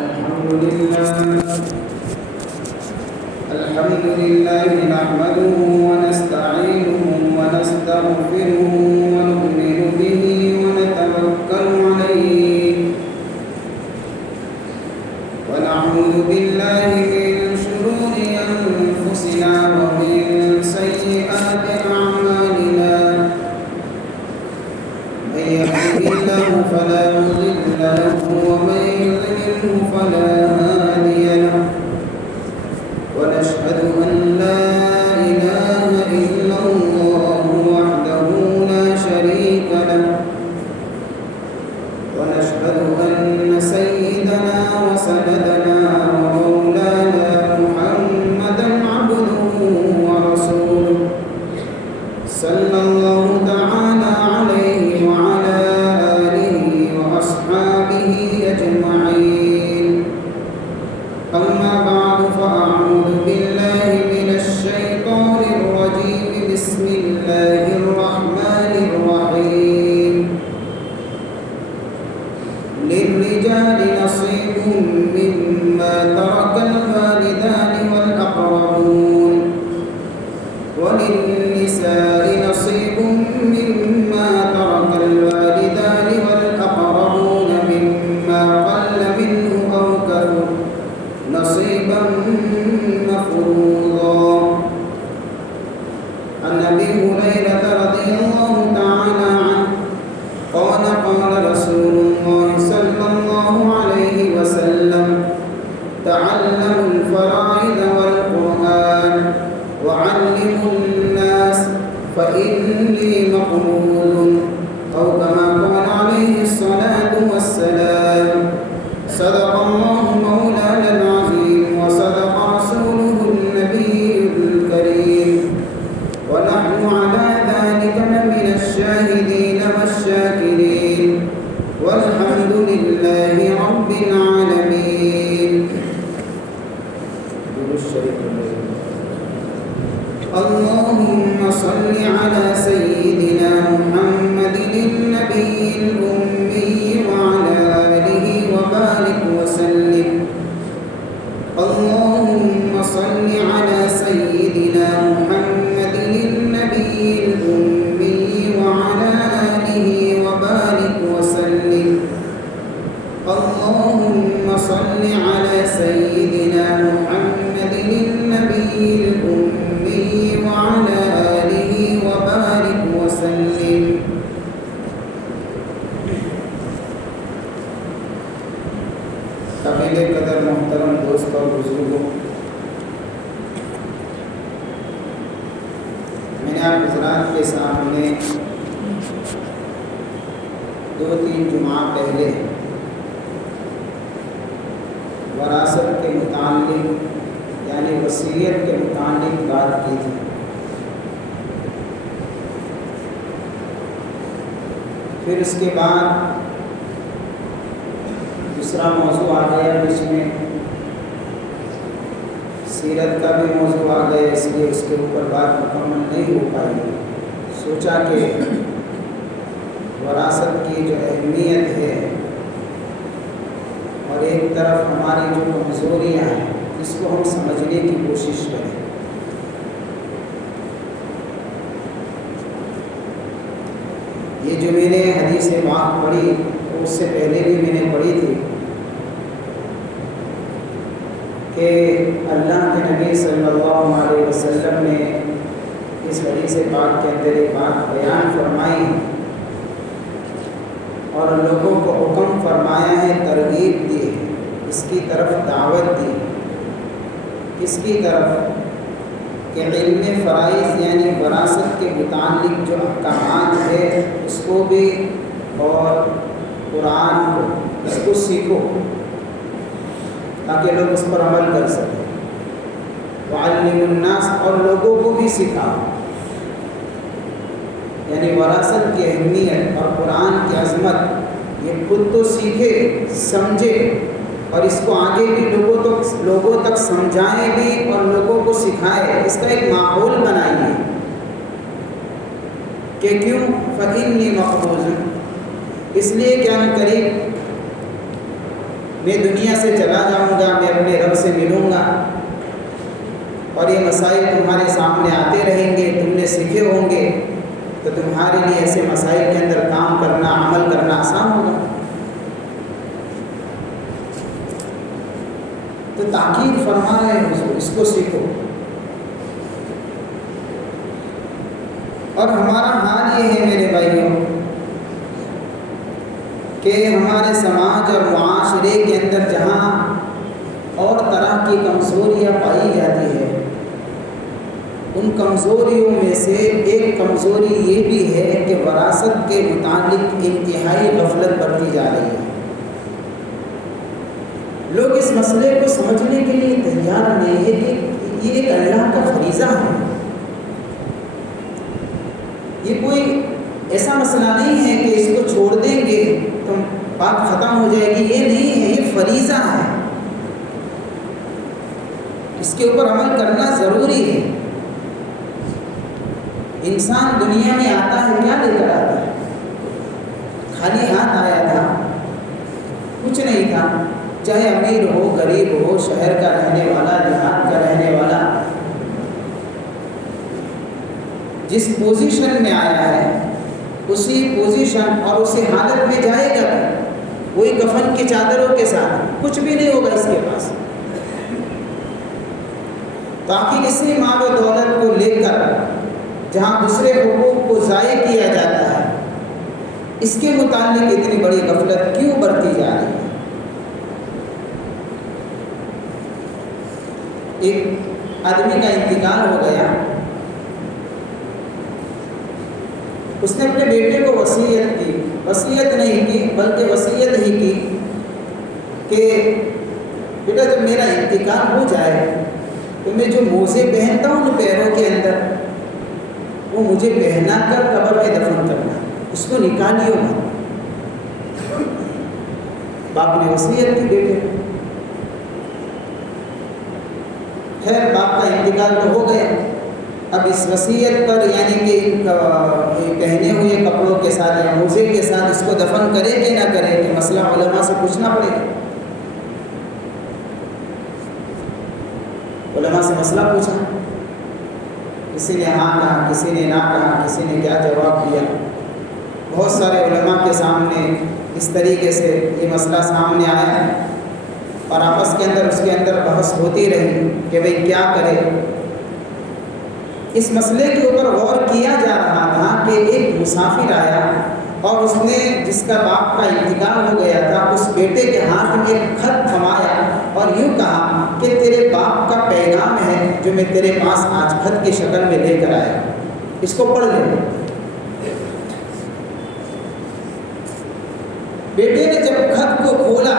الحمد لله نحمده ونستعينه ونستغفره ونؤمن به ونتوكل عليه ونعوذ بالله من شرور أنفسنا ومن سيئات أعمالنا من يهده الله فلا مضل له ومن يضلله فلا هادي له ونشهد أن لا إله إلا الله وحده لا شريك له ونشهد أن سيدنا وسندنا ومولانا محمدا عبده ورسوله صلى الله تعالى عليه وعلى آله وأصحابه أجمعين أما بعد فأعوذ بالله من الشيطان الرجيم بسم الله الرحمن الرحيم للرجال نصيب مما ترك الوالدان والأقربون وللنساء نصيب مما ترك الوالدان والأقربون مما قل منه أو كثر نصيبا مفروضا عن أبي هريرة رضي الله تعالى عنه قال قال رسول الله صلى الله عليه وسلم تعلموا الفرائض والقرآن وعلموا الناس فإني مقبول أو كما قال عليه الصلاة والسلام صدق الله مولانا العظيم وصدق رسوله النبي الكريم ونحن على ذلك من الشاهدين والشاكرين والحمد لله رب العالمين. اللهم صل على سيدنا محمد النبي الأمي وعلى آله وبارك وسلم. اللهم صل على سيدنا محمد النبي الأمي وعلى آله وبارك وسلم. اللهم صل على سيدنا محمد النبي الأمي وعلى آله وبارك وسلم. قابل قدر محترم دوست اور بزرگوں، میں نے آپ حضرات کے سامنے 2-3 جمعہ پہلے وراثت کے متعلق یعنی وصیت کے متعلق بات کی تھی. پھر اس کے بعد دوسرا موضوع آ گیا، جس میں سیرت کا بھی موضوع آ گیا، اس لیے اس کے اوپر بات مکمل نہیں ہو پائی. سوچا کہ وراثت کی جو اہمیت ہے اور ایک طرف ہماری جو کمزوریاں ہیں اس کو ہم سمجھنے کی کوشش کریں. یہ جو میں نے حدیث پاک پڑھی اس سے پہلے بھی میں نے پڑھی تھی کہ اللہ کے نبی صلی اللہ علیہ وسلم نے اس حدیث پاک کے اندر ایک بات بیان فرمائی اور لوگوں کو حکم فرمایا ہے، ترغیب دی ہے، اس کی طرف دعوت دی. اس کی طرف کہ علم فرائض یعنی وراثت کے متعلق جو احکامات ہے اس کو بھی اور قرآن کو اس کو سیکھو تاکہ لوگ اس پر عمل کر سکیں. وعلموا الناس اور لوگوں کو بھی سکھاؤ، یعنی وراثت کی اہمیت اور قرآن کی عظمت یہ خود تو سیکھے سمجھے اور اس کو آگے بھی لوگوں تک سمجھائیں بھی اور لوگوں کو سکھائے. اس کا ایک ماحول بنائیے کہ کیوں فإنی مقبوض، اس لیے کہ ہم قریب میں دنیا سے چلا جاؤں گا، میں اپنے رب سے ملوں گا اور یہ مسائل تمہارے سامنے آتے رہیں گے، تم نے سیکھے ہوں گے تو تمہارے لیے ایسے مسائل کے اندر کام کرنا، عمل کرنا آسان ہوگا۔ تو تاکید فرما رہے ہیں حضور، اس کو سیکھو۔ اور ہمارا حال یہ ہے میرے بھائیوں کہ ہمارے سماج اور معاشرے کے اندر جہاں اور طرح کی کمزوریاں پائی جاتی ہے، ان کمزوریوں میں سے ایک کمزوری یہ بھی ہے کہ وراثت کے متعلق انتہائی غفلت برتی جا رہی ہے۔ لوگ اس مسئلے کو سمجھنے کے لیے تیار نہیں ہے کہ یہ ایک اللہ کا فریضہ ہے، یہ کوئی ایسا مسئلہ نہیں ہے کہ اس کو چھوڑ دیں گے تو بات ختم ہو جائے گی، یہ نہیں ہے، یہ فریضہ ہے، اس کے اوپر عمل کرنا ضروری ہے۔ انسان دنیا میں آتا ہے، کیا لے کر آتا ہے؟ خالی ہاتھ آیا تھا؟ کچھ نہیں تھا، چاہے امیر ہو، غریب ہو، شہر کا رہنے والا، دیہات کا رہنے والا، جس پوزیشن میں آیا ہے اسی پوزیشن اور اسی حالت میں جائے گا بھی، وہی کفن کی چادروں کے ساتھ، کچھ بھی نہیں ہوگا اس کے پاس۔ تاکہ اسی مال و دولت کو لے کر جہاں دوسرے حقوق کو ضائع کیا جاتا ہے، اس کے متعلق اتنی بڑی غفلت کیوں برتی جا رہی ہے؟ ایک آدمی کا انتقال ہو گیا، اس نے اپنے بیٹے کو وصیت نہیں کی بلکہ وصیت ہی کی کہ بیٹا جب میرا انتقال ہو جائے تو میں جو موزے پہنتا ہوں پیروں کے اندر، وہ مجھے پہنا کر قبر میں دفن کرنا، اس کو نکالیو مت۔ باپ نے وصیت کی بیٹے کو۔ خیر باپ کا انتقال تو ہو گیا، اب اس وصیت پر یعنی کہ پہنے ہوئے کپڑوں کے ساتھ یا موزے کے ساتھ اس کو دفن کرے کہ نہ کرے، کہ مسئلہ علماء سے پوچھنا پڑے گا۔ علماء سے مسئلہ پوچھا، کسی نے ہاں کہا، کسی نے نہ کہا، کسی نے کیا جواب دیا۔ بہت سارے علماء کے سامنے اس طریقے سے یہ مسئلہ سامنے آیا اور آپس کے اندر اس کے اندر بحث ہوتی رہی کہ بھئی کیا کرے۔ اس مسئلے کے اوپر غور کیا جا رہا تھا کہ ایک مسافر آیا اور اس نے جس کا باپ کا انتقال ہو گیا تھا اس بیٹے کے ہاتھ میں ایک خط تھمایا اور یوں کہا کہ تیرے باپ کا پیغام ہے جو میں تیرے پاس آج خط کی شکل میں لے کر آیا، اس کو پڑھ لے۔ بیٹے نے جب خط کو کھولا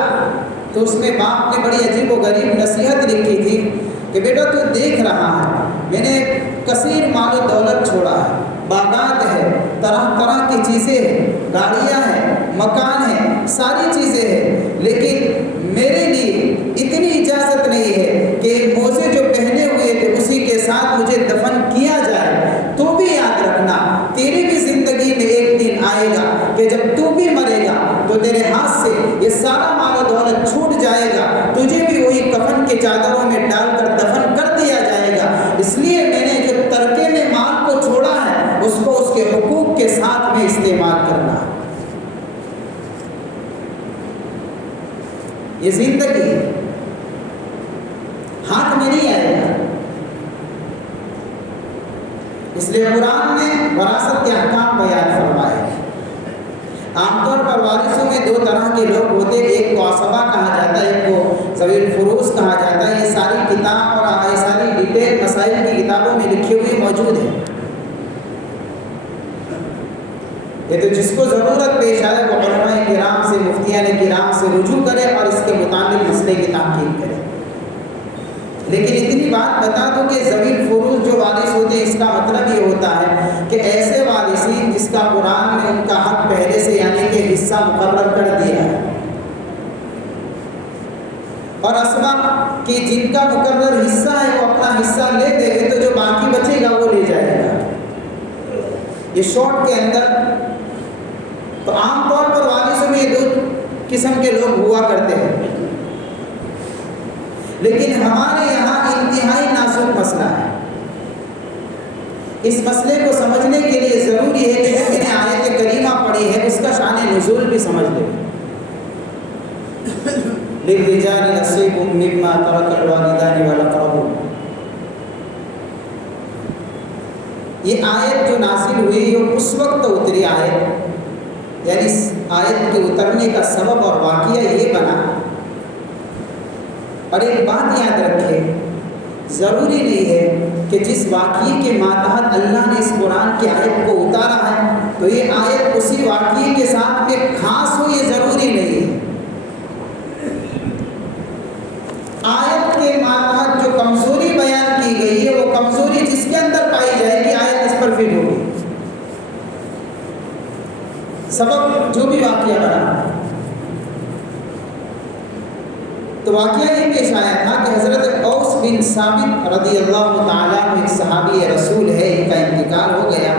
تو اس میں باپ نے بڑی عجیب و غریب نصیحت لکھی تھی کہ بیٹا تو دیکھ رہا ہے میں نے کثیر مال و دولت چھوڑا ہے، باغات ہے، طرح طرح کی چیزیں ہیں، گاڑیاں ہیں، مکان ہے، ساری چیزیں ہیں، لیکن میرے لیے اتنی اجازت نہیں ہے کہ موزے جو پہنے ہوئے تھے اسی کے ساتھ مجھے دفن کیا جائے۔ تو بھی یاد رکھنا تیری بھی زندگی میں ایک دن آئے گا کہ جب تو بھی مرے گا تو تیرے ہاتھ سے یہ سارا مال و دولت چھوٹ جائے گا، تجھے بھی وہی کفن کے چادروں میں ڈال کر دفن کر دیا جائے گا۔ اس لیے میں نے جو ترکے میں مال کو چھوڑا ہے اس کو اس کے حقوق کے ساتھ میں استعمال کرنا ہے۔ یہ زندگی ہاتھ میں نہیں آئے گا۔ اس لیے قرآن نے وراثت کے احکام بیان فرمائے۔ عام طور پر وارثوں میں دو طرح کے لوگ ہوتے ہیں، ایک کو عصبہ کہا جاتا ہے، ایک کو ذوی الفروض کہا جاتا ہے۔ یہ ساری کتاب اور یہ ساری ڈیٹیل مسائل کی کتابوں میں لکھی ہوئی موجود ہے۔ یہ تو جس کو ضرورت پیش آئے وہ علماء کرام سے، مفتیان کرام سے رجوع کرے اور اس کے متعلق مسئلے کی تحقیق کرے۔ لیکن اتنی بات بتا دو کہ ذوی الفروض جو وارث ہوتے ہیں اس کا مطلب یہ ہوتا ہے کہ ایسے وارثین جس کا قرآن نے ان کا حق پہلے سے یعنی کہ حصہ مقرر کر دیا ہے، اور اسباب کہ جن کا مقرر حصہ ہے وہ اپنا حصہ لے دے گے تو جو باقی بچے گا وہ لے جائے گا۔ یہ شارٹ کے اندر تو عام طور پر وارثوں میں دو قسم کے لوگ ہوا کرتے ہیں۔ لیکن ہمارے یہاں انتہائی نازک مسئلہ ہے۔ اس مسئلے کو سمجھنے کے لیے ضروری ہے کہ جو میں نے آیت کریمہ پڑھی ہے اس کا شان نزول بھی سمجھ لیں۔ للرجال نصیب مما ترک الوالدان والاقربون، یہ آیت جو نازل ہوئی یہ اس وقت اتری آیت، یعنی اس آیت کے اترنے کا سبب اور واقعہ یہ بنا۔ اور ایک بات یاد رکھے، ضروری نہیں ہے کہ جس واقعے کے ماتحت اللہ نے اس قرآن کی آیت کو اتارا ہے تو یہ آیت اسی واقعے کے ساتھ میں خاص ہو، یہ ضروری نہیں ہے۔ آیت کے ماتحت جو کمزوری بیان کی گئی ہے وہ کمزوری جس کے اندر پائی جائے گی آیت اس پر فٹ ہوگی، سبب جو بھی واقعہ بنا۔ تو واقعہ یہ پیش آیا تھا کہ حضرت اوس بن ثابت رضی اللہ تعالیٰ عنہ ایک صحابی رسول ہے، ان کا انتقال ہو گیا۔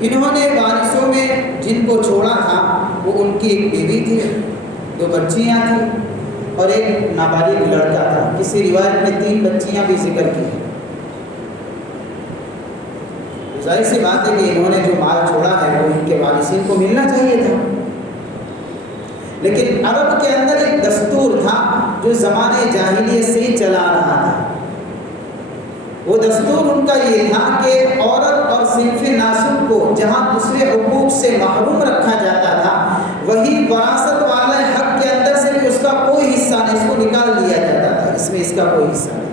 انہوں نے وارثوں میں جن کو چھوڑا تھا وہ ان کی ایک بیوی تھی، 2 بچیاں تھیں اور ایک نابالغ لڑکا تھا۔ کسی روایت میں 3 بچیاں بھی ذکر کی ہیں۔ ظاہر سی بات ہے کہ انہوں نے جو مال چھوڑا ہے وہ ان کے وارثین کو ملنا چاہیے تھا، لیکن عرب کے اندر ایک دستور تھا جو زمانے جاہلیت سے ہی چلا رہا تھا۔ وہ دستور ان کا یہ تھا کہ عورت اور صنف ناسب کو جہاں دوسرے حقوق سے محروم رکھا جاتا تھا وہی وراثت والے حق کے اندر سے بھی اس کا کوئی حصہ نہیں، اس کو نکال دیا جاتا تھا، اس میں اس کا کوئی حصہ نہیں۔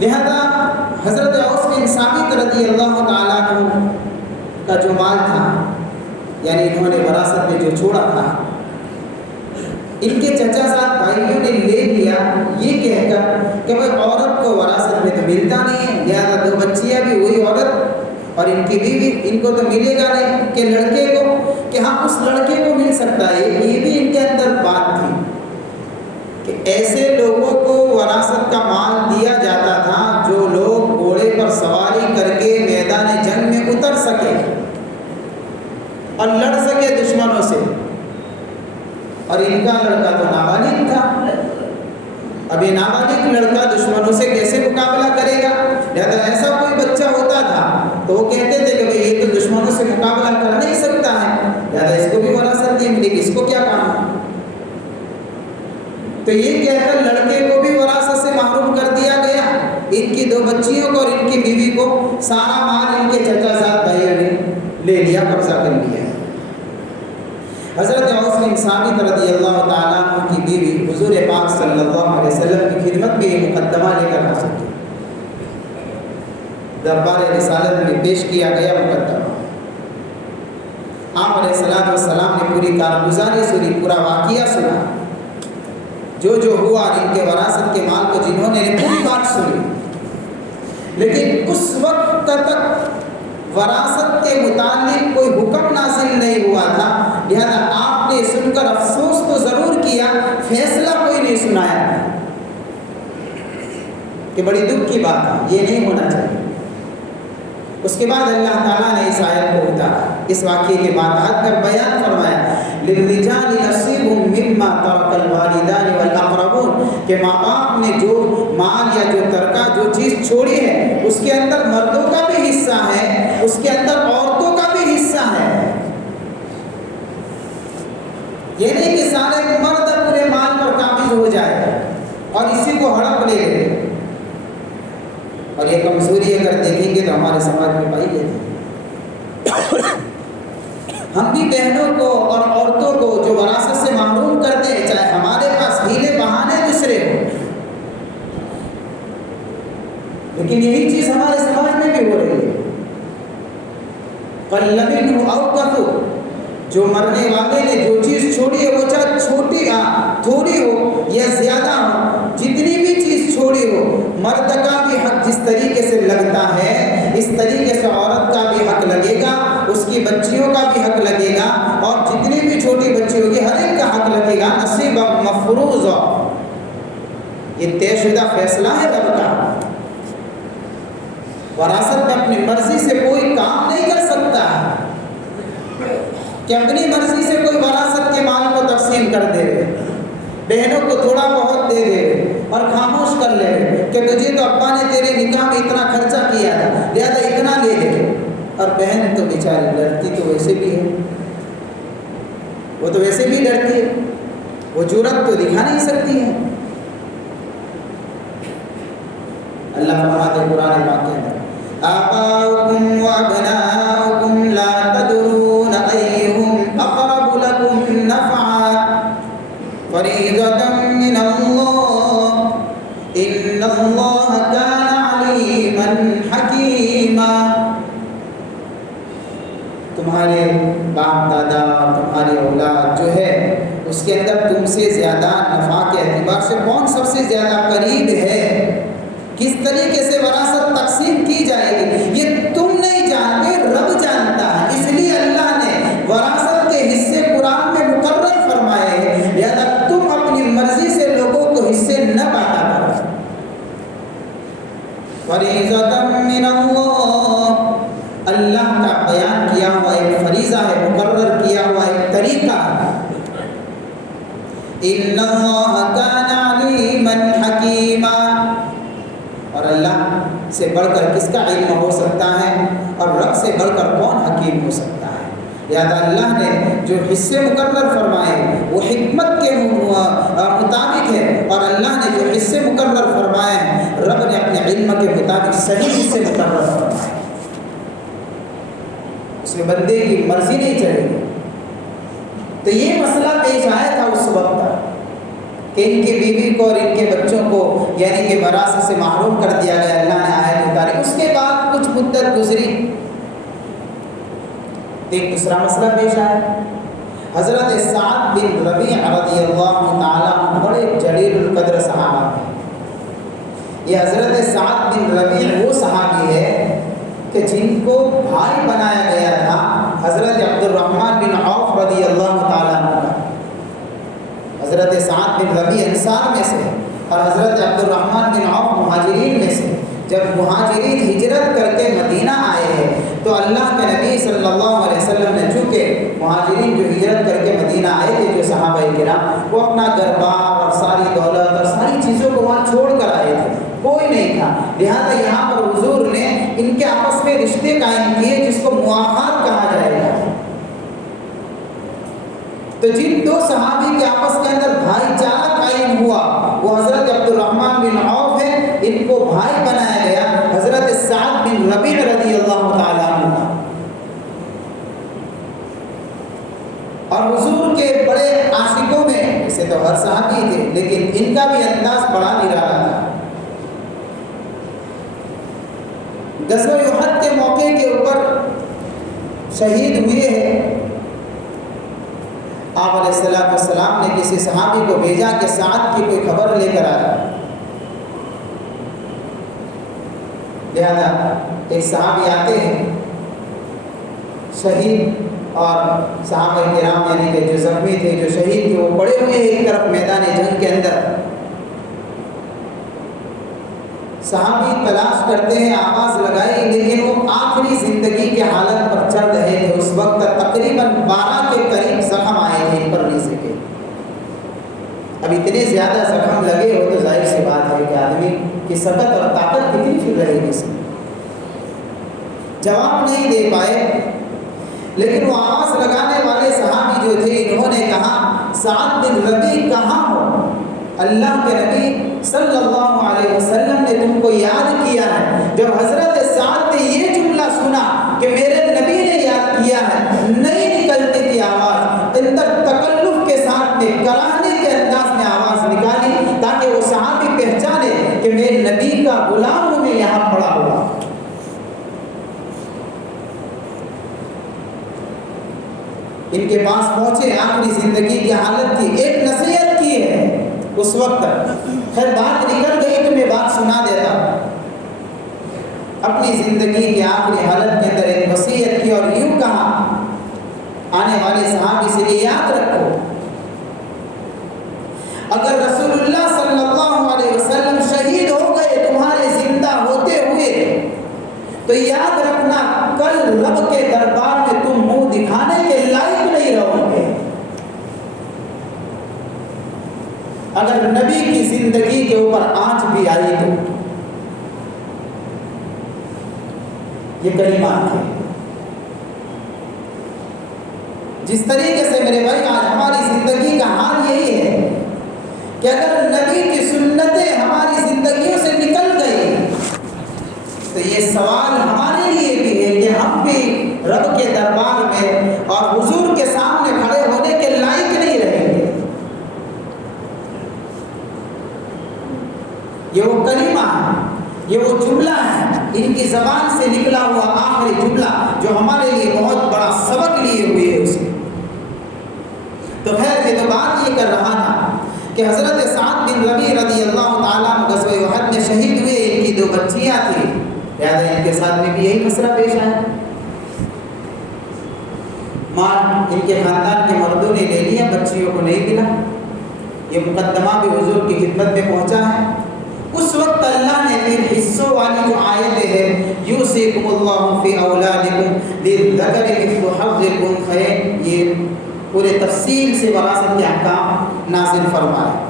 لہذا حضرت اوس بن ثابت رضی اللہ تعالیٰ عنہ کا جو مال تھا، یعنی انہوں نے وراثت میں جو چھوڑا تھا، ان کے چچا زاد بھائیوں نے لے لیا یہ کہہ کر کہ بھائی عورت کو وراثت میں تو ملتا نہیں ہے، لہٰذا 2 بچیاں بھی ہوئی عورت اور ان کی بیوی، ان کو تو ملے گا نہیں، کہ لڑکے کو، کہ ہاں اس لڑکے کو مل سکتا ہے۔ یہ بھی ان کے اندر بات تھی کہ ایسے لوگوں کو وراثت کا مال دیا جاتا تھا جو لوگ گھوڑے پر سواری کر کے میدان جنگ میں اتر سکے اور لڑ سکے دشمنوں سے، اور ان کا لڑکا تو نابالغ تھا۔ اب یہ نابالغ لڑکا دشمنوں سے کیسے مقابلہ کرے گا؟ لہذا ایسا کوئی بچہ ہوتا تھا تو وہ کہتے تھے کہ بھئی یہ تو دشمنوں سے مقابلہ کر نہیں سکتا ہے، لہذا اس کو بھی وراثت نہیں ملے گی، اس کو کیا کام ہے؟ تو یہ کہہ کر لڑکے کو بھی وراثت سے محروم کر دیا گیا، ان کی 2 بچیوں کو اور ان کی بیوی کو سارا مال ان کے چچا زاد بھائیوں نے لے لیا، قبضہ کر لیا۔ حضرت اوس بن ثابت رضی اللہ تعالیٰ عنہ کی بیوی حضور پاک صلی اللہ علیہ وسلم کی خدمت میں یہ مقدمہ لے کر حاضر کی، دربار رسالت میں پیش کیا گیا مقدمہ۔ آپ علیہ السلام نے پوری کارگزاری سنی، پورا واقعہ سنا، جو ہوا، اور ان کے وراثت کے مال کو جنہوں نے پوری بات سنی، لیکن اس وقت تک وراثت کے متعلق کوئی حکم نازل نہیں ہوا تھا، لہذا آپ نے سن کر افسوس تو ضرور کیا، فیصلہ کوئی نہیں سنایا کہ بڑی دکھ کی بات ہے، یہ نہیں ہونا چاہیے۔ اس کے بعد اللہ تعالیٰ نے اس آیت کو اتارا، اس واقعے کے ماتحت کر بیان فرمایا، للرجال نصیب مما ترک الوالدان والاقربون، کہ ماں باپ نے جو مال یا جو ترکہ جو چیز چھوڑی ہے اس کے اندر مردوں کا بھی حصہ ہے، اس کے اندر عورتوں کا بھی حصہ ہے۔ یہ نہیں کہ سارے مرد پورے مال پر قابض ہو جائے اور اسی کو ہڑپ لے لے، اور یہ کمزوری اگر دیکھیں گے تو ہمارے سماج میں پائی جاتی ہے۔ ہم بھی بہنوں کو اور عورتوں کو جو وراثت سے محروم کرتے ہیں، چاہے ہمارے پاس ہیلے بہانے دوسرے ہوں، لیکن یہی چیز ہمارے سماج میں بھی ہو رہی ہے۔ قَلَّ أَوْ كَثُرَ، جو مرنے والے نے جو چیز چھوڑی ہے وہ چاہے چھوٹی تھوڑی ہو یا زیادہ ہو، جتنی بھی چیز چھوڑی ہو، مرد کا بھی حق جس طریقے سے لگتا ہے اس طریقے سے عورت کا بھی حق لگے گا، اس کی بچیوں کا بھی حق لگے گا، اور جتنی بھی چھوٹی بچی ہوگی ہر ایک کا حق لگے گا، نصیب مفروض۔ یہ طے شدہ فیصلہ ہے رب کا۔ وراثت میں اپنی مرضی سے کوئی کام نہیں کر سکتا کہ اپنی مرضی سے کوئی وراثت کے مال کو تقسیم کر دے۔ بہنوں کو تھوڑا بہت دے دے اور خاموش کر لے کہ تجھے تو ابا نے تیرے نکاح میں اتنا خرچہ کیا تھا لہذا اتنا لے لے. اور بہن تو بیچاری لڑتی تو ویسے بھی ہے, وہ تو ویسے بھی ڈرتی ہے, وہ جرأت تو دکھا نہیں سکتی ہے. اللہ فرماتے ہیں قرآن پاک کے اندر آباؤکم وابناؤکم لا تدرون ایہم اقرب لکم نفعا فریضۃ من اللہ ان اللہ کان علیما حکیما. تمہارے باپ دادا اور تمہاری اولاد جو ہے اس کے اندر تم سے زیادہ نفع کے اعتبار سے کون سب سے زیادہ قریب ہے, کس طریقے سے وراثت تقسیم کی جائے گی یہ تم نہیں جانتے, رب جانتا ہے. اس لیے اللہ نے وراثت کے حصے قرآن میں مقرر فرمائے ہیں, لہذا تم اپنی مرضی سے لوگوں کو حصے نہ بانٹا کرو. فریضۃ من اللہ, اللہ کا بیان کیا ہوا ایک فریضہ ہے, مقرر کیا ہوا ایک طریقہ ہے. ان اللہ کان علیما حکیما, اور اللہ سے بڑھ کر کس کا علم ہو سکتا ہے اور رب سے بڑھ کر کون حکیم ہو سکتا ہے. لہذا اللہ نے جو حصے مقرر فرمائے وہ حکمت کے مطابق ہے, اور اللہ نے جو حصے مقرر فرمائے ہیں رب نے اپنے علم کے مطابق صحیح حصے مقرر فرمائے. اس میں بندے کی مرضی نہیں چلے گی. تو یہ مسئلہ پیش آیا تھا اس وقت کہ ان کی بیوی کو اور ان کے بچوں کو یعنی کہ وراثت سے محروم کر دیا گیا. اللہ نے آیت اتاری. اس کے بعد کچھ مدت گزری, ایک دوسرا مسئلہ پیش آیا. حضرت سعد بن ربیع رضی اللہ تعالیٰ عنہ بڑے جلیل القدر صحابہ ہیں. یہ حضرت سعد بن ربیع وہ صحابی ہے کہ جن کو بھائی بنایا گیا تھا حضرت عبد الرحمن بن عوف رضی اللہ تعالیٰ عنہ کا. حضرت سعد بن ربیع انصار میں سے اور حضرت عبد الرحمن بن عوف مہاجرین میں سے. جب مہاجرین ہجرت کر کے مدینہ آئے ہیں تو اللہ کے نبی صلی اللہ علیہ وسلم نے, چونکہ مہاجرین جو ہجرت کر کے مدینہ آئے تھے جو صحابہ کرام, وہ اپنا گھر بار اور ساری دولت اور ساری چیزوں کو وہاں چھوڑ کر آئے تھے, کوئی نہیں تھا. لہٰذا یہاں پر حضور نے ان کے آپس میں رشتے قائم کیے جس کو مواخات کہا جائے گا. تو جن دو صحابی کے آپس کے اندر بھائی چارہ قائم ہوا وہ حضرت عبد الرحمن بن عوف ہے, ان کو بھائی بنایا گیا حضرت سعد بن ربیع رضی اللہ تعالیٰ عنہ. اور حضور کے بڑے عاشقوں میں اسے تو ہر صحابی تھے لیکن ان کا بھی انداز بڑا نرالا تھا. غزوہ احد کے موقع کے اوپر شہید ہوئے ہیں. آپ علیہ السلام نے کسی صحابی کو بھیجا کہ سعد کی کوئی خبر لے کر آیا. لہذا ایک صحابی آتے ہیں شہید, اور صحابہ کرام یعنی کہ جو زخمی تھے جو شہید تھے وہ پڑے ہوئے ہیں ایک طرف میدان جنگ کے اندر. صحابی تلاش کرتے ہیں, آواز لگائی, لیکن وہ آخری زندگی کے حالت پر چل رہے تھے. اس وقت تقریباً 12 کے قریب زخم آئے تھے ان پر نیزے کے. اب اتنے زیادہ زخم لگے ہو تو ظاہر سی بات ہے کہ آدمی کی سکت اور طاقت کتنی پھر رہے گی. اس میں جواب نہیں دے پائے, لیکن وہ آواز لگانے والے صحابی جو تھے انہوں نے کہا سعد بن ربیع کہاں ہو؟ اللہ کے نبی صلی اللہ علیہ وسلم نے تم کو یاد کیا ہے. جب حضرت سعد نے یہ جملہ سنا کہ میرے نبی نے یاد کیا ہے, نہیں نکلتی تھی آواز, اندر تکلف کے ساتھ میں کراہنے کے انداز میں آواز نکالی تاکہ وہ صحابی پہچانے کہ میرے نبی کا غلام ہوں میں یہاں پڑا ہوا. ان کے پاس پہنچے, آخری زندگی کی حالت کی, ایک نصیحت کی ہے اس وقت. خیر بات نکل گئی تو میں بات سنا دیتا. اپنی زندگی کی آخری حالت کے اندر ایک وصیت کی اور یوں کہا, آنے والے صحابی سے یہ یاد رکھو, اگر رسول اللہ صلی اللہ علیہ وسلم شہید ہو گئے تمہارے زندہ ہوتے ہوئے تو یاد رکھنا کل رب کے دربار میں تم منہ دکھانے کے لائق نہیں رہو گے. اگر نبی کی زندگی کے اوپر آنچ بھی آئی تو یہ کلمات تھے. جس طریقے سے میرے بھائی آج ہماری زندگی کا حال یہی ہے کہ اگر نبی کی سنتیں ہماری زندگیوں سے نکل گئی تو یہ سوال ہمارے لیے بھی ہے کہ ہم بھی رب کے دربار میں اور حضور کے سامنے کھڑے ہونے کے لائق نہیں رہیں گے. یہ وہ کلمہ ہے, یہ وہ جملہ ہے, ان کی زبان سے نکلا ہوا آخری جملہ جو ہمارے لیے بہت بڑا سبق لیے ہوئے ہے اس میں. تو خیر یہ تو بات یہ کر رہا تھا کہ حضرت سعد بن ربیع رضی اللہ تعالیٰ عنہ غزوہ احد میں شہید ہوئے. ان کی 2 بچیاں تھیں, یاد ہے ان کے ساتھ میں بھی یہی مسئلہ پیش آیا. مال ان کے خاندان کے مردوں نے لے لیا, بچیوں کو نہیں ملا. یہ مقدمہ بھی حضور کی خدمت میں پہنچا ہے. اس وقت اللہ نے پھر حصوں والی جو آیتیں ہیں یوصیکم اللہ فی اولادکم للذکر مثل حظ الانثیین, یہ پورے تفصیل سے وراثت کے احکام نازل فرمائے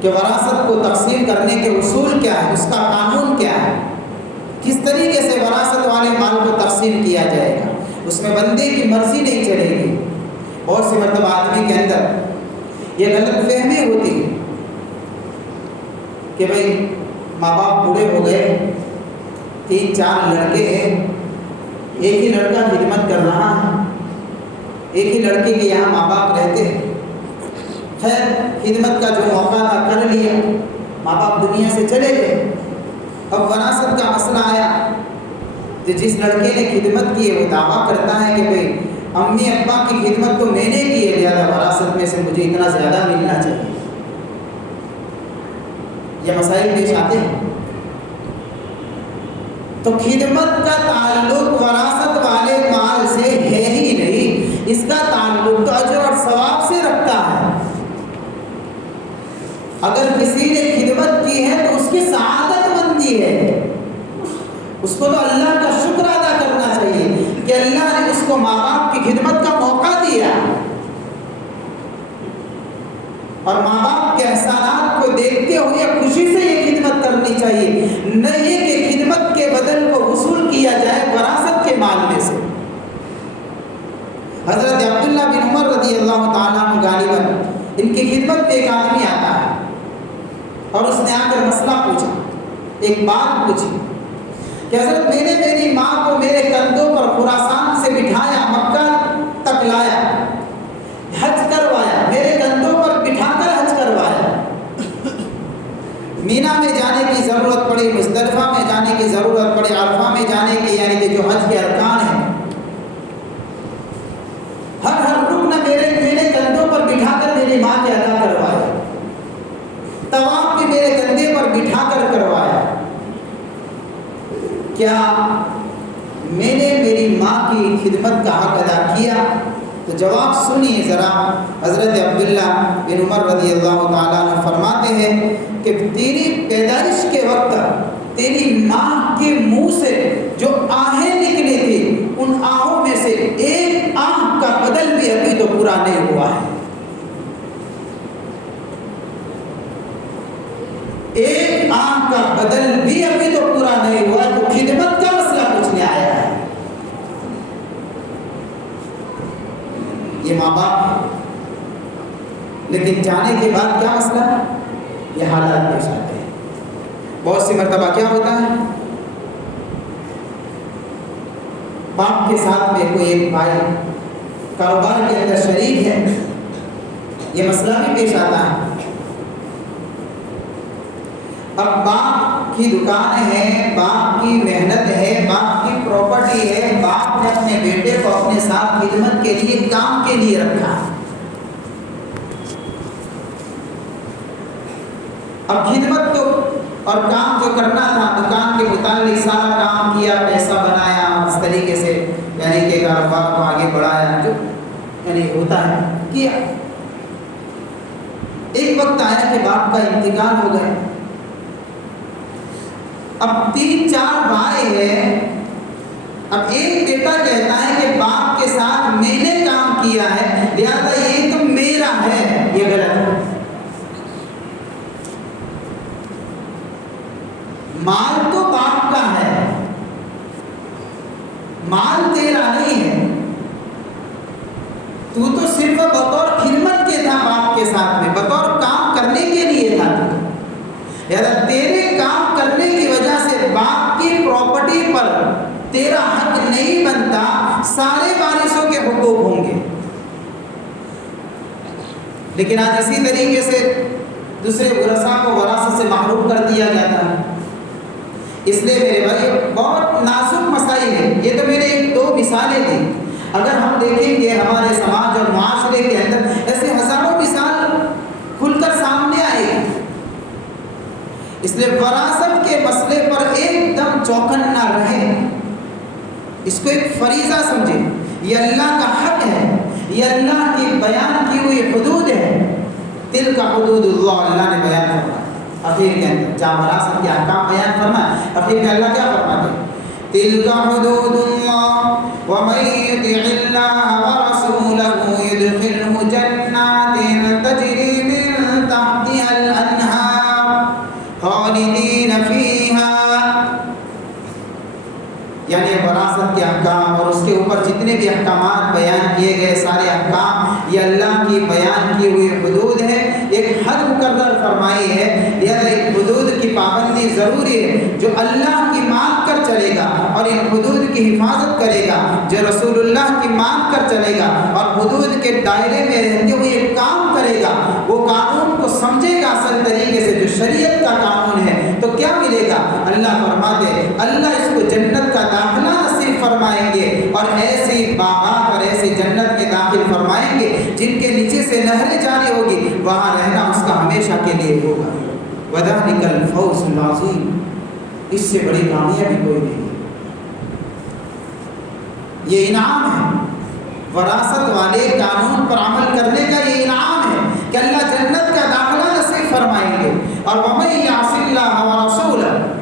کہ وراثت کو تقسیم کرنے کے اصول کیا ہے, اس کا قانون کیا ہے, کس طریقے سے وراثت والے مال کو تقسیم کیا جائے گا. اس میں بندے کی مرضی نہیں چلے گی. بہت سی مرتبہ آدمی کے اندر یہ غلط فہمی ہوتی ہے کہ بھئی ماں باپ بوڑھے ہو گئے, 3-4 لڑکے ہیں, ایک ہی لڑکا خدمت کر رہا ہے, ایک ہی لڑکے کے یہاں ماں باپ رہتے ہیں. خیر خدمت کا جو موقع تھا کر لیا, ماں باپ دنیا سے چلے گئے. اب وراثت کا مسئلہ آیا کہ جس لڑکے نے خدمت کی ہے وہ دعویٰ کرتا ہے کہ بھئی امی ابا کی خدمت تو میں نے کی ہے, لہٰذا وراثت میں سے مجھے اتنا زیادہ ملنا چاہیے. یہ مسائل پیش آتے ہیں. تو خدمت کا تعلق وراثت والے مال سے ہے ہی نہیں, اس کا تعلق تو اجر اور ثواب سے رکھتا ہے. اگر کسی نے خدمت کی ہے تو اس کی سعادت مندی ہے, اس کو تو اللہ کا شکر ادا کرنا چاہیے کہ اللہ نے اس کو ماں باپ کی خدمت کا موقع دیا, اور ماں باپ کے احسانات کو دیکھتے ہوئے خوشی سے یہ خدمت کرنی چاہیے, نہ یہ کہ خدمت کے بدل کو وصول کیا جائے وراثت کے مال میں سے. حضرت عبداللہ بن عمر رضی اللہ تعالیٰ عنہ غالباً ان کی خدمت میں ایک آدمی آتا ہے اور اس نے آ کر مسئلہ پوچھا, ایک بات پوچھی کہ حضرت میں نے میری ماں کو میرے کندھوں پر خراسان سے بٹھایا, مکہ تک لایا, حج کروایا, میرے کندھوں پر بٹھا کر حج کروایا. مینا میں جانے کی ضرورت پڑی, مزدلفہ میں جانے کی ضرورت پڑی, عرفہ میں جانے کی, یعنی کہ جو حج کے ارکان ہیں, ہر رکن میرے کندھوں پر بٹھا کر میری ماں کے ادا کروایا. طواف بھی میرے کندھے پر بٹھا کر کروایا. کیا میں نے میری ماں کی خدمت کا حق ادا کیا؟ تو جواب سنیے ذرا. حضرت عبداللہ بن عمر رضی اللہ تعالیٰ عنہ فرماتے ہیں کہ تیری پیدائش کے وقت تیری ماں کے منہ سے جو آہیں نکلی تھی, ان آہوں میں سے ایک آہ کا بدل بھی ابھی تو پورا نہیں ہوا ہے. ایک آہ کا بدل بھی ابھی تو پورا نہیں ہوا. تو خدمت کا مسئلہ پوچھنے آیا ہے. یہ ماں باپ, لیکن جانے کے بعد کیا مسئلہ ہے, یہ حالات پیش آتے ہیں. بہت سی مرتبہ کیا ہوتا ہے, باپ کے ساتھ میں کوئی ایک بھائی کاروبار کے اندر شریک ہے, یہ مسئلہ بھی پیش آتا ہے. اب باپ کی دکان ہے, باپ کی محنت ہے, باپ کی پراپرٹی ہے, باپ نے اپنے بیٹے کو اپنے ساتھ خدمت کے لیے, کام کے لیے رکھا. اب خدمت تو اور کام جو کرنا تھا, دکان کے متعلق سارا کام کیا, پیسہ بنایا, اس طریقے سے یعنی کہ کاروبار کو آگے بڑھایا, جو یعنی ہوتا ہے کیا. ایک وقت آیا کہ باپ کا انتقال ہو گیا. اب 3-4 بھائی ہیں. اب ایک بیٹا کہتا ہے کہ باپ کے ساتھ میں نے کام کیا ہے, لہذا یہ تو میرا ہے, یہ یہ غلط ہے۔ مال تو باپ کا ہے، مال تیرا نہیں ہے، تو صرف بطور خدمت کے تھا باپ کے ساتھ میں، بطور کام کرنے کے لیے تھا۔ یعنی تیرے کام کرنے کی وجہ سے باپ کی پراپرٹی پر تیرا حق نہیں بنتا، سارے وارثوں کے حقوق ہوں گے۔ لیکن آج اسی طریقے سے دوسرے ورثاء کو وراثت سے محروم کر دیا جاتا ہے۔ اس لیے میرے بھائی بہت نازک مسائل ہیں، یہ تو میں نے ایک دو مثالیں دی، اگر ہم دیکھیں گے ہمارے سماج اور معاشرے کے اندر ایسے ہزاروں مثال کھل کر سامنے آئے گی۔ اس لیے وراثت کے مسئلے پر ایک دم چوکن نہ رہے، اس کو ایک فریضہ سمجھے، یہ اللہ کا حق ہے، یہ اللہ کی بیان کی ہوئی حدود ہے۔ تلک حدود اللہ، اللہ نے بیان فرمایا اخیر کے اندر، جہاں وراثت کے احکام بیان فرمایا، اخیر میں اللہ کیا فرماتے ہیں؟ تلک حدود اللہ ومن یطع اللہ ورسولہ یدخلہ جنات تجری من تحتها الانہار خالدین فیہا۔ یعنی وراثت کے احکام اور اس کے اوپر جتنے بھی احکامات بیان کیے گئے سارے احکام یہ اللہ کی بیان کی ہوئی حدود ہے، ایک حد مقرر فرمائی ہے، یہ ایک حدود کی پابندی ضروری ہے۔ جو اللہ کی مان کر چلے گا اور ان حدود کی حفاظت کرے گا، جو رسول اللہ کی مان کر چلے گا اور حدود کے دائرے میں رہتے ہوئے کام کرے گا، وہ قانون کو سمجھے گا اصل طریقے سے جو شریعت کا قانون ہے، تو کیا ملے گا؟ اللہ فرماتے اللہ اس کو جنت کا داخلہ نصیب فرمائیں گے، اور ایسی باغات اور ایسی جنت میں داخل فرمائیں گے جن کے نیچے سے نہریں جاری ہوگی، وہاں رہنا اس کا ہمیشہ کے لیے ہوگا۔ وَذَلِكَ الْفَوْزُ الْعَظِيمُ، اس سے بڑی کامیابی کوئی نہیں ہے۔ یہ انعام ہے، وراثت والے قانون پر عمل کرنے کا یہ انعام ہے کہ اللہ جنت کا داخلہ نصیب فرمائیں گے۔ اور وَمَن يَعْصِ اللَّهَ وَرَسُولَهُ،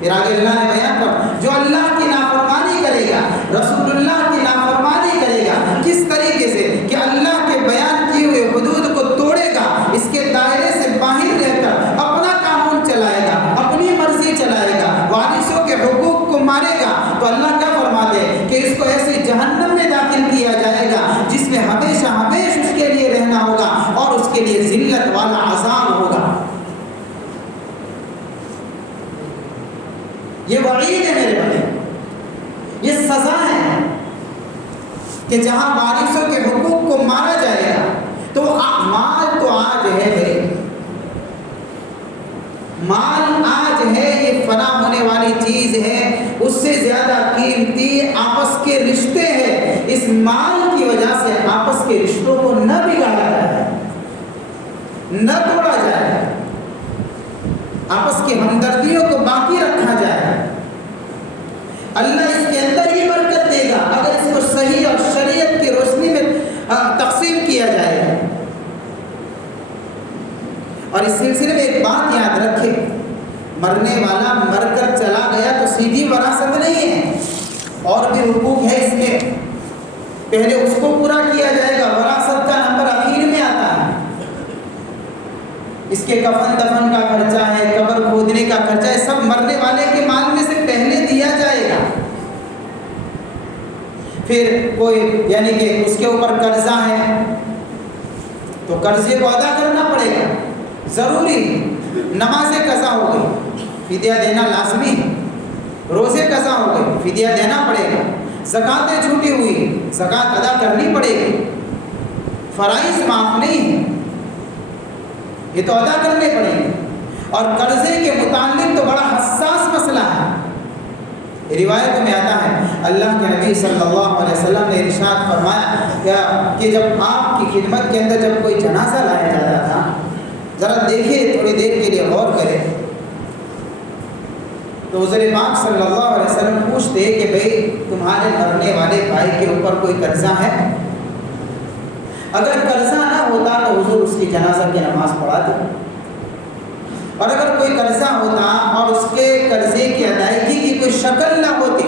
پھر آگے اللہ نے بیان کر جو اللہ کی نافرمانی کرے گا، رسول اللہ کی نافرمانی کرے گا، کس طریقے سے کہ اللہ کے بیان کیے ہوئے حدود کو توڑے گا، اس کے دائرے سے باہر رہ کر اپنا قانون چلائے گا، اپنی مرضی چلائے گا، وارثوں کے حقوق کو مارے گا، تو اللہ کیا فرماتے ہیں کہ اس کو ایسی جہنم میں داخل کیا جائے گا جس میں ہمیشہ ہمیشہ اس کے لیے رہنا ہوگا اور اس کے لیے ذلت والا عذاب ہوگا۔ یہ وعید ہے میرے بھائی، یہ سزا ہے کہ جہاں وارثوں کے حقوق کو مارا جائے گا، تو مال تو آج ہے بھائی، مال آج ہے، یہ فنا ہونے والی چیز ہے، اس سے زیادہ قیمتی آپس کے رشتے ہیں۔ اس مال کی وجہ سے آپس کے رشتوں کو نہ بگاڑا جائے، نہ توڑا جائے، آپس کی ہمدردیوں کو باقی رکھا جائے۔ اللہ اس کے اندر ہی برکت دے گا اگر اس کو صحیح اور شریعت کی روشنی میں تقسیم کیا جائے گا۔ اور اس سلسلے میں ایک بات یاد رکھے، مرنے والا مر کر چلا گیا تو سیدھی وراثت نہیں ہے، اور بھی حقوق ہے اس میں، پہلے اس کو پورا کیا جائے گا، وراثت کا نمبر اخیر میں آتا ہے۔ اس کے کفن دفن کا خرچہ ہے، قبر کھودنے کا خرچہ ہے، سب مرنے والے کے مال میں سے پہلے دیا جائے گا۔ پھر کوئی یعنی کہ اس کے اوپر قرضہ ہے تو قرضے کو ادا کرنا پڑے گا، ضروری۔ نماز قضا ہو گئی، فدیہ دینا لازمی، روزے قضا ہو گئے، فدیہ دینا پڑے گا، زکاتیں چھوٹی ہوئی، زکات ادا کرنی پڑے گی، فرائض معاف نہیں ہے، یہ تو ادا کرنے پڑیں گے۔ اور قرضے کے متعلق تو بڑا حساس مسئلہ ہے، روایتوں میں آتا ہے اللہ کے نبی صلی اللہ علیہ وسلم نے ارشاد فرمایا کہ جب آپ کی خدمت کے اندر جب کوئی جنازہ لایا جاتا تھا، ذرا دیکھیے تھوڑی دیر کے لیے غور کریں، تو حضور پاک صلی اللہ علیہ وسلم پوچھتے کہ بھئی تمہارے مرنے والے بھائی کے اوپر کوئی قرضہ ہے؟ اگر قرضہ نہ ہوتا تو حضور اس کی جنازہ کی نماز پڑھاتے، اور اگر کوئی قرضہ ہوتا اور اس کے قرضے کی ادائیگی کی کوئی شکل نہ ہوتی،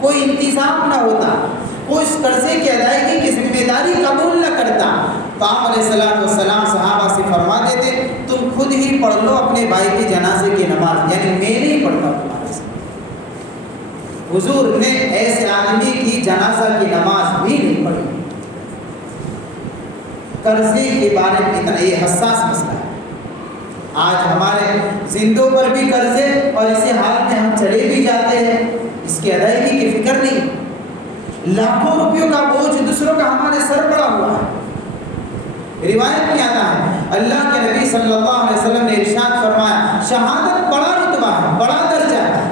کوئی انتظام نہ ہوتا، وہ اس قرضے کی ادائیگی کی ذمہ داری قبول نہ کرتا تو آپ علیہ السلام صحابہ سے فرما دیتے تم خود ہی پڑھ لو اپنے بھائی کے جنازے کی نماز، یعنی میں نہیں پڑھتا تمہارے سے۔ حضور نے ایسے آدمی کی جنازہ کی نماز بھی نہیں پڑھی۔ قرضے کے بارے میں اتنا یہ حساس مسئلہ ہے۔ آج ہمارے زندوں پر بھی قرضے اور اسی حال میں ہم چلے بھی جاتے ہیں، اس کی ادائیگی کی فکر نہیں۔ لاکھوں روپیوں کا بوجھ دوسروں کا ہمارے سر پڑا ہوا ہے۔ روایت میں آتا ہے اللہ کے نبی صلی اللہ علیہ وسلم نے ارشاد فرمایا شہادت بڑا رتبہ ہے، بڑا درجہ ہے۔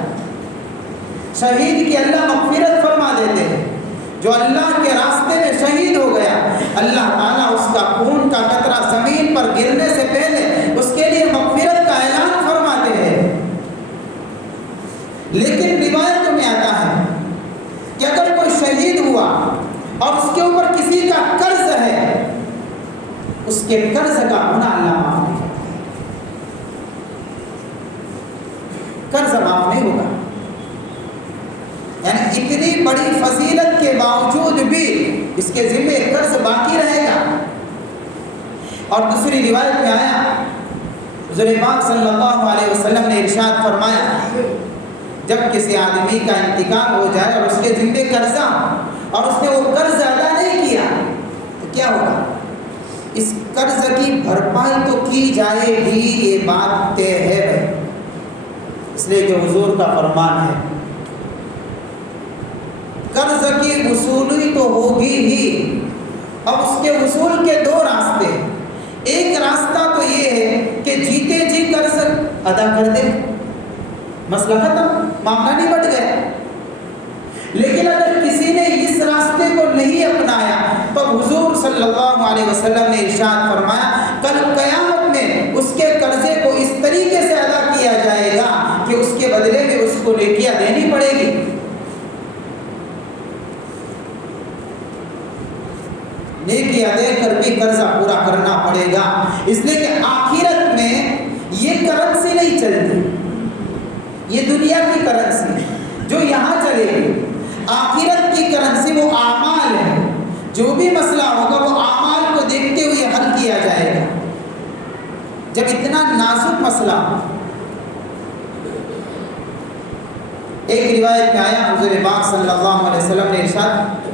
شہید کی اللہ مغفرت فرما دیتے ہیں۔ جو اللہ کے راستے میں شہید ہو گیا اللہ تعالیٰ اس کا خون کا قطرہ زمین پر گرنے سے پہلے اس کے لیے مغفرت کا اعلان فرماتے ہیں۔ لیکن روایتوں میں آتا ہے کہ اگر کوئی شہید ہوا اور اس کے اوپر کسی کا قرض ہے اس کے قرض کا گناہ اللہ معاف نہیں کرتا، قرض معاف نہیں ہوگا۔ یعنی اتنی بڑی فضیلت کے باوجود بھی اس کے ذمہ قرض باقی رہے گا۔ اور دوسری روایت میں آیا حضور پاک صلی اللہ علیہ وسلم نے ارشاد فرمایا جب کسی آدمی کا انتقال ہو جائے اور اس کے ذمہ قرضہ اور اس نے وہ قرض ادا نہیں کیا تو کیا ہوگا؟ اس قرض کی بھرپائی تو کی جائے گی، یہ بات طے ہے بھائی۔ اس لیے کہ حضور کا فرمان ہے قرض کی وصولی تو ہوگی ہی۔ اب اس کے وصول کے دو راستے، ایک راستہ تو یہ ہے کہ جیتے جی قرض ادا کر دے، مسئلہ ختم، معاملہ نہیں بٹ گیا۔ لیکن اگر کسی نے اس راستے کو نہیں اپنایا تو حضور صلی اللہ علیہ وسلم نے ارشاد فرمایا کل قیامت میں اس کے قرضے کو اس طریقے سے ادا کیا جائے گا کہ اس کے بدلے میں اس کو نیکیاں دینی پڑے گی۔ نیکیاں دے کر بھی قرضہ پورا کرنا پڑے گا، اس لیے کہ آخرت میں یہ کرنسی نہیں چلتی، یہ دنیا کی کرنسی جو یہاں چلے گی۔ آخرت کی کرنسی وہ اعمال ہے، جو بھی مسئلہ ہوگا وہ اعمال کو دیکھتے ہوئے حل کیا جائے گا۔ جب اتنا نازک مسئلہ، ایک روایت میں آیا حضور پاک صلی اللہ علیہ وسلم نے ارشاد،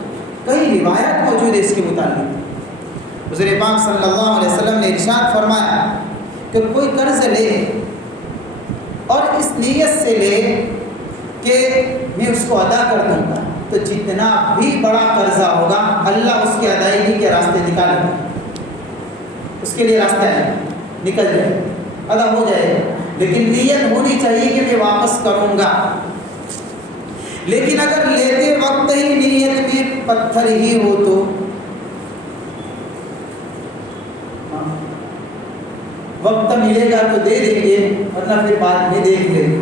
کئی روایت موجود ہے اس کے متعلق، حضور پاک صلی اللہ علیہ وسلم نے ارشاد فرمایا کہ کوئی قرض لے اور اس نیت سے لے کہ میں اس کو ادا کر دوں گا تو جتنا بھی بڑا قرضہ ہوگا اللہ اس کی ادائیگی کے راستے نکالے گا، اس کے لیے راستہ ہے، نکل جائے، ادا ہو جائے گا۔ لیکن نیت ہونی چاہیے کہ میں واپس کروں گا۔ لیکن اگر لیتے وقت ہی نیت میں پتھر ہی ہو تو وقت ملے گا تو دے دیں گے ورنہ پھر بعد میں دیکھ لیں گے۔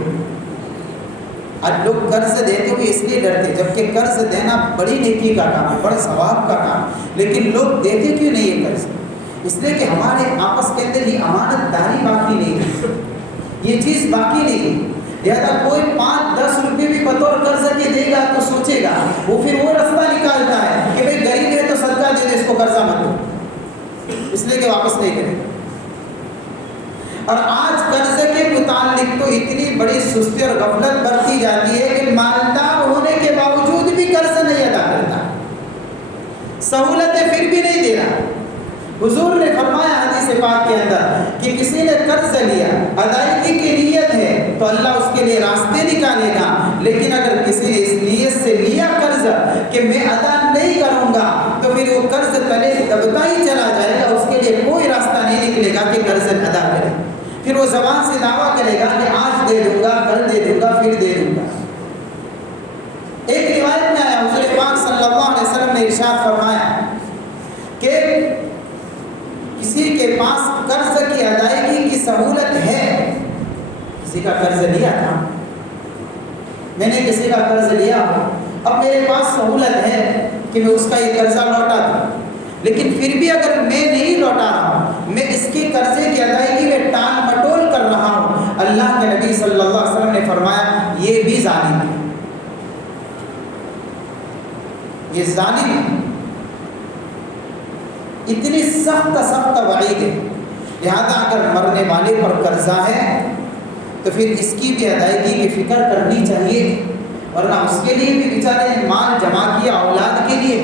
آج لوگ قرض دیتے ہوئے اس لیے ڈرتے، جبکہ قرض دینا بڑی نیکی کا کام ہے، بڑا ثواب کا کام، لیکن لوگ دیتے کیوں نہیں ہے قرض؟ اس لیے کہ ہمارے آپس کے اندر یہ امانت داری باقی نہیں ہے، یہ چیز باقی نہیں ہے۔ لہٰذا کوئی 5-10 روپے بھی بطور قرض کے دے گا تو سوچے گا، وہ پھر وہ راستہ نکالتا ہے کہ بھائی غریب ہے تو صدقہ دے دے، اس کو قرضہ مت دو، اس لیے کہ واپس نہیں کرے گا۔ اور آج قرض کے متعلق تو اتنی بڑی سستی اور غفلت برتی جاتی ہے کہ مالدار ہونے کے باوجود بھی قرض نہیں ادا کرتا، سہولتیں پھر بھی نہیں دے رہا۔ حضور نے فرمایا حدیث پاک کے اندر کہ کسی نے قرض لیا، ادائیگی کی نیت ہے تو اللہ اس کے لیے راستے نکالے گا، لیکن اگر کسی نے اس نیت سے لیا قرض کہ میں ادا نہیں کروں گا تو پھر وہ قرض تلے دبتا ہی چلا جائے گا، اس کے لیے کوئی راستہ نہیں نکلے گا کہ قرض ادا کرے۔ پھر وہ زبان سے دعویٰ کرے گا کہ آج دے دوں گا، کل دے دوں گا، پھر دے دوں گا۔ ایک روایت میں آیا حضور پاک صلی اللہ علیہ وسلم نے ارشاد فرمایا کہ کسی کے پاس قرض کی ادائیگی کی سہولت ہے، کسی کا قرض لیا تھا، میں نے کسی کا قرض لیا، اب میرے پاس سہولت ہے کہ میں اس کا یہ قرضہ لوٹا دوں، لیکن پھر بھی اگر میں نہیں لوٹا رہا ہوں، میں اس کی قرضے کی ادائیگی میں ٹال مٹول کر رہا ہوں، اللہ کے نبی صلی اللہ علیہ وسلم نے فرمایا یہ بھی ظالم ہے، یہ ظالم ہے، اتنی سخت وعید ہے۔ لہذا اگر مرنے والے پر قرضہ ہے تو پھر اس کی بھی ادائیگی کی فکر کرنی چاہیے، ورنہ اس کے لیے بھی بیچارے نے مال جمع کیا اولاد کے لیے،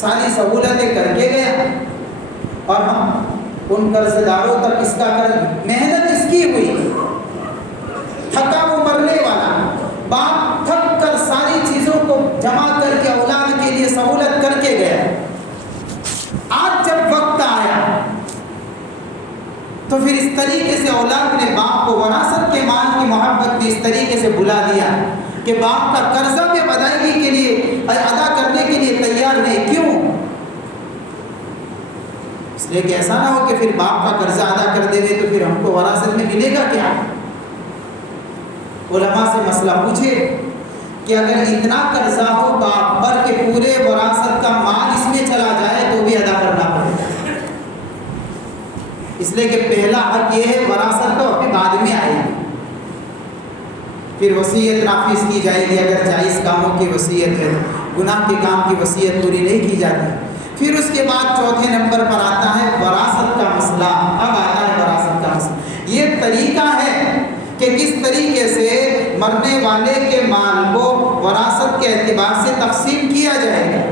ساری سہولتیں کر کے گیا، اور ہم ان قرض داروں تک اس کا قرض، محنت اس کی ہوئی، تھکا وہ مرنے والا، باپ تھک کر ساری چیزوں کو جمع کر کے اولاد کے لیے سہولت کر کے گیا، آج جب وقت آیا تو پھر اس طریقے سے اولاد نے باپ کو وراثت کے مال کی محبت میں اس طریقے سے بلا دیا کہ باپ کا قرضہ بھی ادائیگی کے لیے ادا کرنے کے لیے تیار نہیں۔ کیوں؟ اس لیے کہ ایسا نہ ہو کہ پھر باپ کا قرضہ ادا کر دے گے تو پھر ہم کو وراثت میں ملے گا کیا؟ علماء سے مسئلہ پوچھے کہ اگر اتنا قرضہ ہو باپ پر کہ پورے وراثت کا مال اس میں چلا جائے تو بھی ادا کرنا پڑے گا، اس لیے کہ پہلا حق یہ ہے وراثت تو ابھی بعد میں آئے گی، پھر وصیت نافذ کی جائے گی، اگر جائز کاموں کی وصیت ہے، گناہ کے کام کی وصیت پوری نہیں کی جاتی۔ پھر اس کے بعد چوتھے نمبر پر آتا ہے وراثت کا مسئلہ۔ اب آتا ہے وراثت کا مسئلہ، یہ طریقہ ہے کہ کس طریقے سے مرنے والے کے مال کو وراثت کے اعتبار سے تقسیم کیا جائے گا،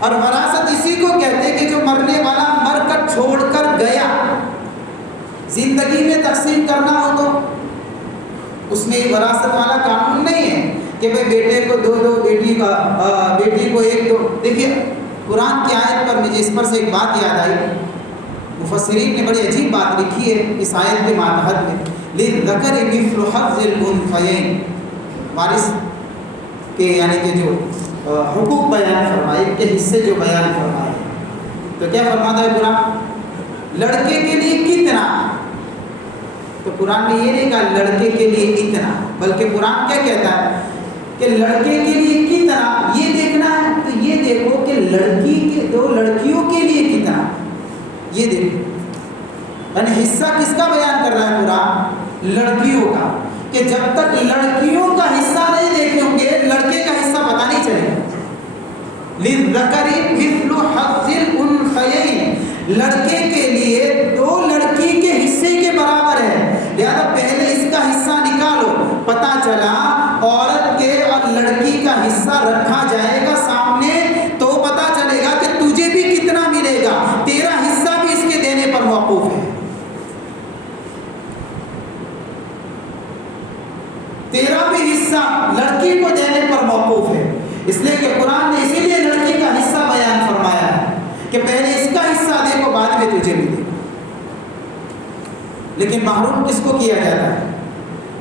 اور وراثت اسی کو کہتے ہیں کہ جو مرنے والا مر کر چھوڑ کر گیا، زندگی میں تقسیم کرنا ہو تو اس میں وراثت والا قانون نہیں ہے کہ بھئی بیٹے کو دو بیٹی کو ایک دو۔ دیکھیے قرآن کی آیت پر مجھے اس پر سے ایک بات یاد آئی، مفسرین نے بڑی عجیب بات لکھی ہے اس آیت کے ماتحت میں، لِلذَّكَرِ مِثْلُ حَظِّ الْأُنثَيَيْنِ، وارث کے یعنی کہ جو حقوق بیان فرمائے، کے حصے جو بیان فرمائے، تو کیا فرماتا ہے قرآن؟ لڑکے کے لیے کتنا؟ تو قرآن نے یہ نہیں کہا لڑکے کے لیے اتنا، بلکہ قرآن کیا کہتا ہے کہ لڑکے کے لیے کتنا یہ دیکھنا ہے، تو یہ دیکھو کہ لڑکی کے دو لڑکیوں کے لیے کتنا، یہ دیکھو، یعنی حصہ کس کا بیان کر رہا ہے قرآن؟ لڑکیوں کا، کہ جب تک لڑکیوں کا حصہ نہیں دیکھیں گے لڑکے کا حصہ پتہ نہیں چلے گا۔ لِلذَّكَرِ مِثْلُ حَظِّ الْأُنثَيَيْنِ، لڑکے کے لیے دو لڑکی کے حصے کے برابر ہے، لہذا پہلے اس کا حصہ نکالو، پتہ چلا عورت کے اور لڑکی کا حصہ رکھا جائے گا سامنے تو پتہ چلے گا کہ تجھے بھی کتنا ملے گا، تیرا حصہ بھی اس کے دینے پر موقوف ہے، تیرا بھی حصہ لڑکی کو دینے پر موقوف ہے۔ اس لیے کہ قرآن نے اسی لیے لڑکی کا حصہ بیان فرمایا ہے کہ پہلے اس کا حصہ دیکھو بعد میں تجھے ملے گا۔ لیکن محروم کس کو کیا جاتا ہے؟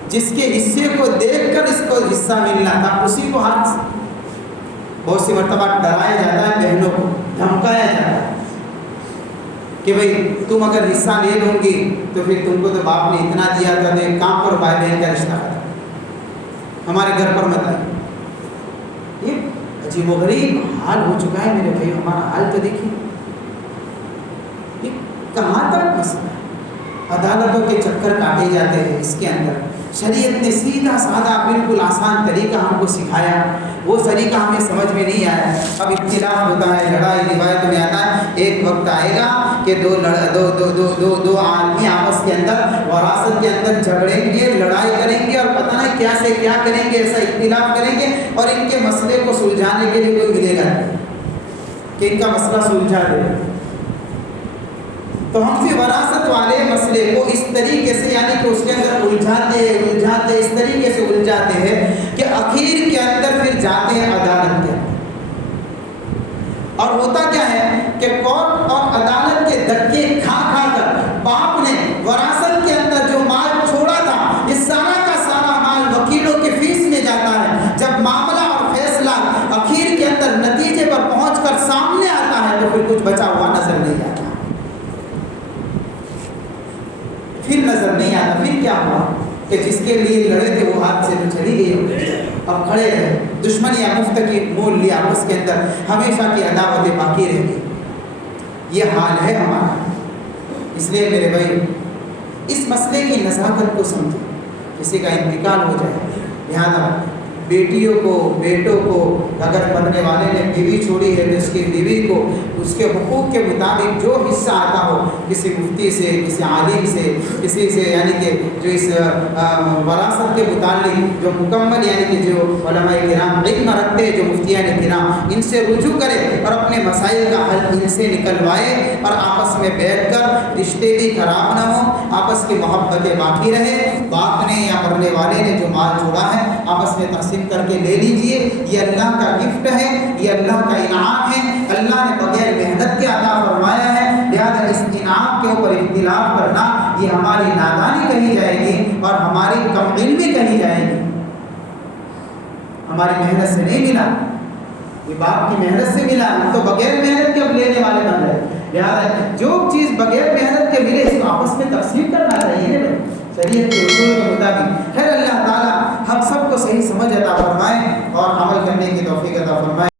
جس کے حصے کو دیکھ کر اس کو حصہ ملنا تھا اسی کو ہاتھ سے بہت سی مرتبہ ڈرایا جاتا ہے، بہنوں کو دھمکایا جاتا ہے کہ بھئی تم اگر حصہ لے لوں گی تو پھر تم کو تو باپ نے اتنا دیا تھا، تو ایک کام پر بھائی بہن کا رشتہ ختم، ہمارے گھر پر مت آئے۔ یہ عجیب و غریب حال ہو چکا ہے میرے بھائی، ہمارا حال تو دیکھیے یہ کہاں تک مسئلہ ہے، عدالتوں کے چکر کاٹے جاتے ہیں، اس کے اندر شریعت نے سیدھا سادہ بالکل آسان طریقہ ہم کو سکھایا، وہ طریقہ ہمیں سمجھ میں نہیں آیا، اب اختلاف ہوتا ہے، لڑائی روایت میں آتا ہے، ایک وقت آئے گا کہ دو آدمی آپس کے اندر وراثت کے اندر جھگڑیں گے، لڑائی کریں گے، اور پتہ نہیں کیا سے کیا کریں گے، ایسا اختلاف کریں گے، اور ان کے مسئلے کو سلجھانے کے لیے کوئی ملے گا کہ ان کا مسئلہ سلجھا دے۔ تو ہم بھی وراثت والے مسئلے کو اس طریقے سے یعنی کہ اس کے اندر الجھاتے اس طریقے سے الجھاتے ہیں کہ آخر کے اندر پھر جاتے ہیں عدالت کے اندر، اور ہوتا کیا ہے کہ کورٹ اور عدالت کے دھکے کھا کر باپ نے وراثت کے اندر جو مال چھوڑا تھا یہ سارا کا سارا مال وکیلوں کے فیس میں جاتا ہے، جب معاملہ اور فیصلہ آخر کے اندر نتیجے پر پہنچ کر سامنے آتا ہے تو پھر کچھ بچا ہوا نظر نہیں آتا، پھر نظر نہیں آتا، پھر کیا ہوا کہ جس کے لیے لڑے تھے وہ ہاتھ سے تو چلی گئی، اب کھڑے رہے، دشمنی یا مفت کی مول لیا، اس کے اندر ہمیشہ کی عداوتیں باقی رہ گئی، یہ حال ہے ہمارا۔ اس لیے میرے بھائی اس مسئلے کی نزاکت کو سمجھیں، کسی کا انتقال ہو جائے، لہذا بیٹیوں کو بیٹوں کو اگر مرنے والے نے بیوی چھوڑی ہے تو اس کی بیوی کو اس کے حقوق کے مطابق جو حصہ آتا ہو کسی مفتی سے کسی عالم سے کسی سے یعنی کہ جو اس وراثت کے متعلق جو مکمل یعنی کہ جو علماء کرام علم رکھتے جو مفتیان کرام ان سے رجوع کرے اور اپنے مسائل کا حل ان سے نکلوائے اور آپس میں بیٹھ کر رشتے بھی خراب نہ ہوں آپس کی محبتیں باقی رہے باپ نے یا مرنے والے نے جو مال چھوڑا ہے آپس میں تقسیم کر کے لے لیجئے یہ اللہ کا گفٹ ہے یہ اللہ کا انعام ہے اللہ نے بغیر محنت کے عطا فرمایا ہے لہذا اس انعام کے اوپر اختلاف کرنا یہ ہماری نادانی کہی جائے گی اور ہماری کم علمی کہی جائے گی ہماری محنت سے نہیں ملا یہ باپ کی محنت سے ملا ہم تو بغیر محنت کے اب لینے والے بن رہے لہذا جو چیز بغیر محنت کے ملے اس کو آپس میں تقسیم کرنا چاہیے شریعت کے اصول کے مطابق خیر اللہ تعالی ہم سب کو صحیح سمجھ عطا فرمائے اور عمل کرنے کی توفیق عطا فرمائے